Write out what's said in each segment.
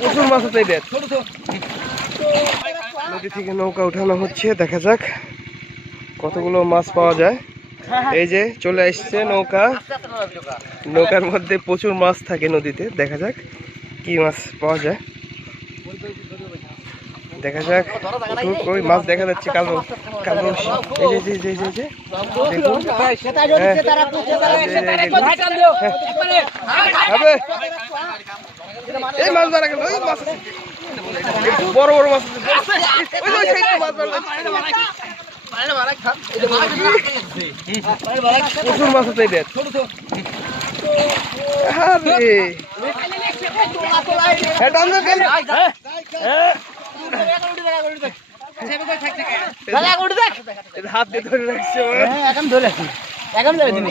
প্রচুর মাছ আছে এদের। নদী থেকে নৌকা উঠানো হচ্ছে, দেখা যাক কতগুলো মাছ পাওয়া যায়। এই যে চলে আসছে নৌকা, নৌকার মধ্যে প্রচুর মাছ থাকে নদীতে। দেখা যাক কি মাছ পাওয়া যায়, দেখা যাক। ওই মাছ দেখা যাচ্ছে কালো কালো। এই যে দেখুন, এই মাছ ধরা গেল, বড় বড় মাছ প্রচুর মাছ আছে এদের। হাত দিয়ে ধরে রাখছে, এখন ধরে রাখছি, এখন ধরে দিন।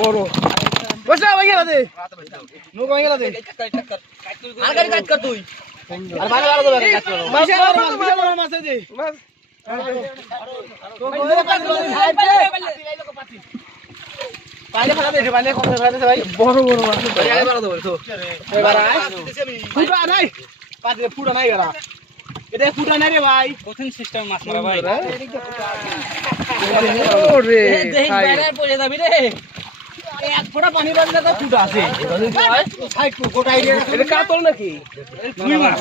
বড় বসা হয়ে গেল দে, নৌকা হয়ে গেল দে, আর গাড়ি কাট কর তুই, আর ভালো ভালো দে কাট কর। মাছ মাছ দে, মাছ পাইলে ফেলা দে, পাইলে কত ফেলা দে ভাই, বড় বড় মাছ আগে বড় দে তো এবার আয়। ফুটা নাই পাতে, ফুটা নাই গরা, এটা ফুটা নাই রে ভাই, কঠিন সিস্টেম মাছ মারা ভাই। ওরে ভাই বাইরে পড়ে যাবি রে, এক ফোঁটা পানি বাজলে তো ফুটা আছে। সাইড টু গোটা আইডিয়া, এটা কাতল নাকি দুই মাছ?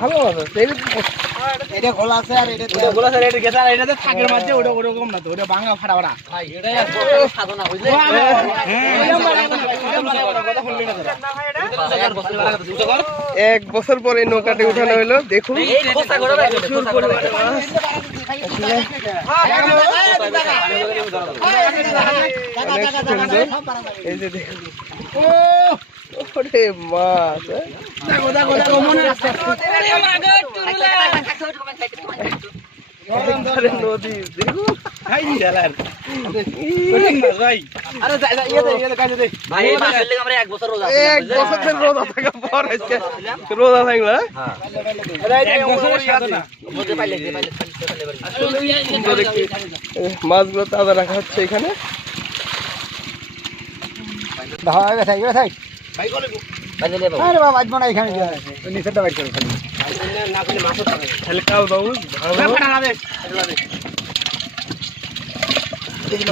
ভালো আছে এটা, গোলা আছে আর এটা গোলা আছে, এটা গেছে আর এটাতে থাকের মাঝে ওটা ওরকম না তো, ওটা ভাঙা ফাটা ফাটা ভাই। এটাই সাধনা বুঝলে, এক বছর পরে নৌকাতে উঠানো হলো। দেখুন এই যে দেখুন, ওরে মাছ নদী দেখুন। এক বছর রোজা থাকা পর রোজা থাকলো, মাছগুলো তাজা রাখা হচ্ছে এখানে।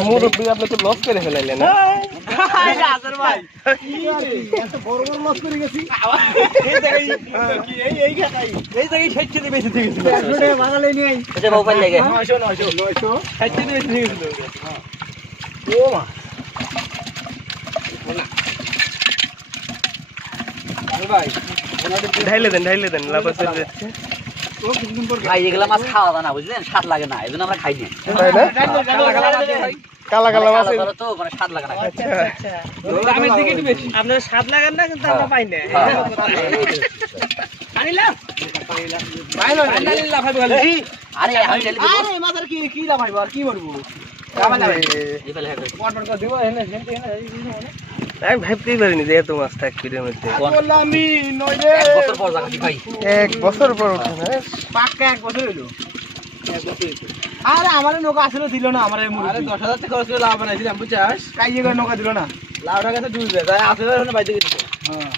মুরব্বী আপনি তো লস করে ফেলাইলেন না? ঢাইলে দেন লাভ আছে। ভাই এগুলা মাছ খাওয়া যায় না বুঝলেন, স্বাদ লাগে না, এজন্য আমরা খাই না। কালা কালা মাছ তো মানে স্বাদ লাগে না। দামের দিকে একটু বেশি, আপনার স্বাদ লাগান না কিন্তু আমরা পাই না। আনিলা আরে আরে মাছের কি লাভ হইব আর কি করব? আমি ভাবতেই পারিনি যে এত মাছ থাকবে এর মধ্যে। এক বছর পর উঠে, পাক্কা এক বছর হইলো। আরে আমার নৌকা আসলে দিল না, আমার 10,000 টাকা খরচ করে লাভ বানাইছিলাম বুঝছাস, কাইয়ে করে নৌকা দিল না। লাউটা কাছে ডুববে তাই আসলে ওখানে বাইতে গেছে। হ্যাঁ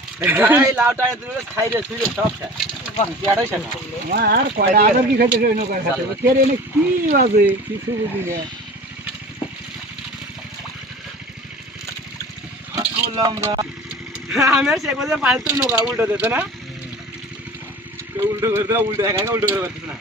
এই লাউটা দিল খাইলে শুইলে সব খায়। বাহ কিটাই খায় না আর কয়টা আদর কি খাইতে ওই নৌকা খাইতে কে রে কি বাজে কিছু বুঝি না। আমি আর শেখ বাজার পাঁচটা নৌকা উল্টো দিত না, উল্টো করে দেওয়া, উল্টো একা উল্টো করে পারতেছে না।